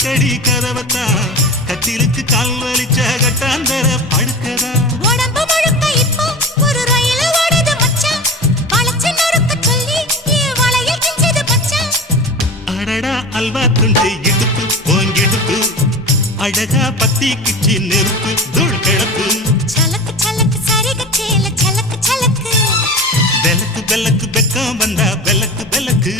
கடி கதவத்தா கட்டிலுக்கு கால் வலிச்ச கட்டாந்தர படுக்கதா உடம்பு முழுக்க இப்போ ஒரு ரயில் ஓடுது மச்சான் வளைச்சு நறுக்க சொல்லி வளையல் கிஞ்சது மச்சான் அடடா அல்வா துண்டு இடுப்பு போங்கிடுப்பு அழகா பத்தி கிச்சி நெருப்பு தூள் கிளப்பு சலக்கு சலக்கு சரிக சேல சலக்கு சலக்கு வெலக்கு வெலக்கு வெக்கம் வந்தா வெலக்கு வெலக்கு